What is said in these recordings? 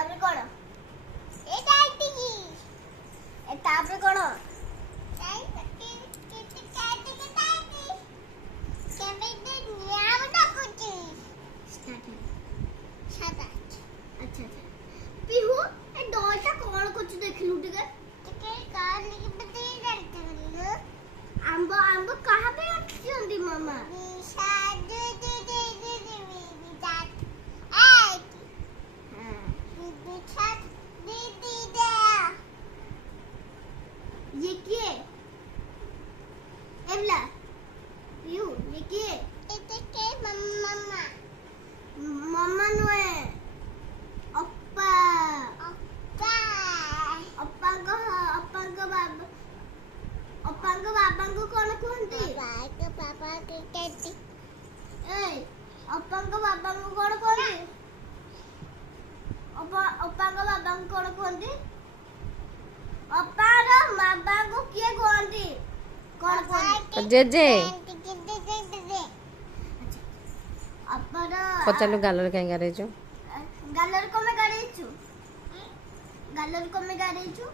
ତାପରେ କଣ ଏଟା ଏତିକି ଏ ତାପରେ କଣ अच्छा अच्छा पीहू ए डॉलटा कौन कुछ देखलु टिके कार लेके बते जाते आंबो आंबो कहां पे रखियोंदी मामा शादू दे दे दे दे विदात ए हां विदात दीदी दे ये किए एवला यू ये किए इते के मम्मा मम्मा नोए अप्पा अप्पा अप्पा को बाबा को कौन कहते पापा के कहती ए अप्पा को बाबा को कौन कहते अप्पा को बाबा को कौन कहते अप्पा रो बाबा को किए कहते कौन कहते जेजे अप्पा रो पचालु गालर कहीं गारे जो गालर को में गारेचु गालर को में गारेचु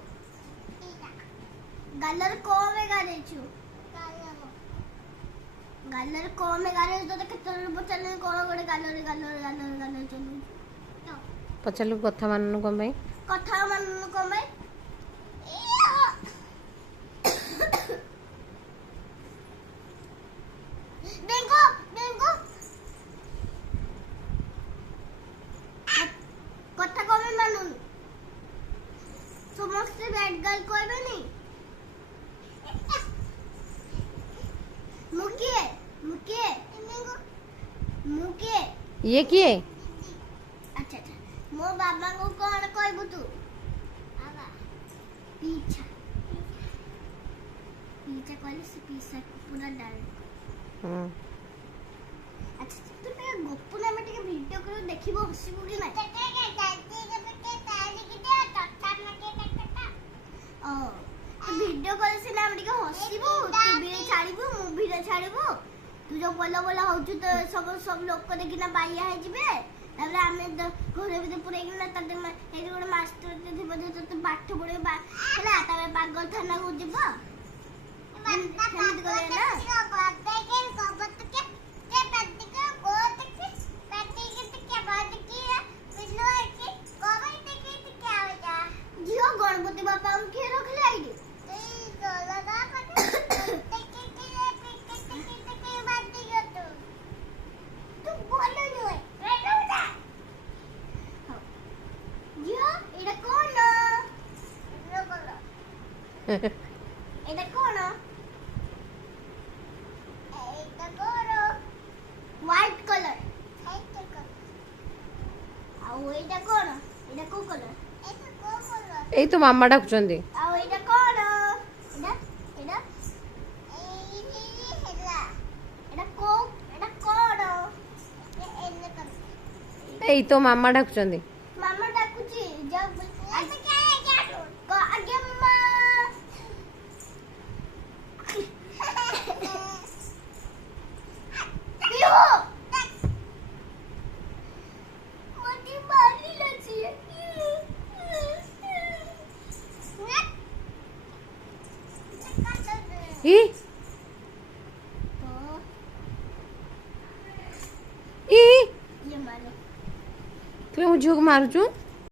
गालर को में गारेचु गालर को में गारे तो केतर पचाले कोन गोडे गालर गालर गालर गालर चलु पचालु कथा माननु कोन भाई कथा माननु कोन भाई देखो देखो कथा कमे मानुन समस्त बैड गर्ल कहबे नहीं मुके मुके मुके ये किए अच्छा अच्छा मो बाबा को कौन कहबू तू बाबा पीछा पीछा कहले से पीछा पूरा डाल अच्छा तू टे गोपुना में टे वीडियो करो देखिबो हसिबो कि ना वीडियो कॉल से नाम टिके हसिबो टीवी रे छाड़िबो मूवी रे छाड़िबो तू जो बोला बोला होचु तो सब लोग को देखिना बाइया है जिबे ताबरे हमें घरे भी पुरे किना तते एरी गोटे मास्टर ते थिबो जे तो पाठ पढे हला ताबे पागल थाना को जिबो गणपति बापा हम के रखले आइडी तू बोलो नहीं जियो एटा कोन एटा कोन व्हाइट कलर आ एटा कोन एटा को कलर एई तो मामा डाकुचंदी आ एटा कोन एटा एटा एटा कोन एई तो मामा डाकुचंदी मामा डाकुची जब आगे क्या को आगे मां पियो मोटी मारी लची ई ई ये मारे तू झुक मारुचू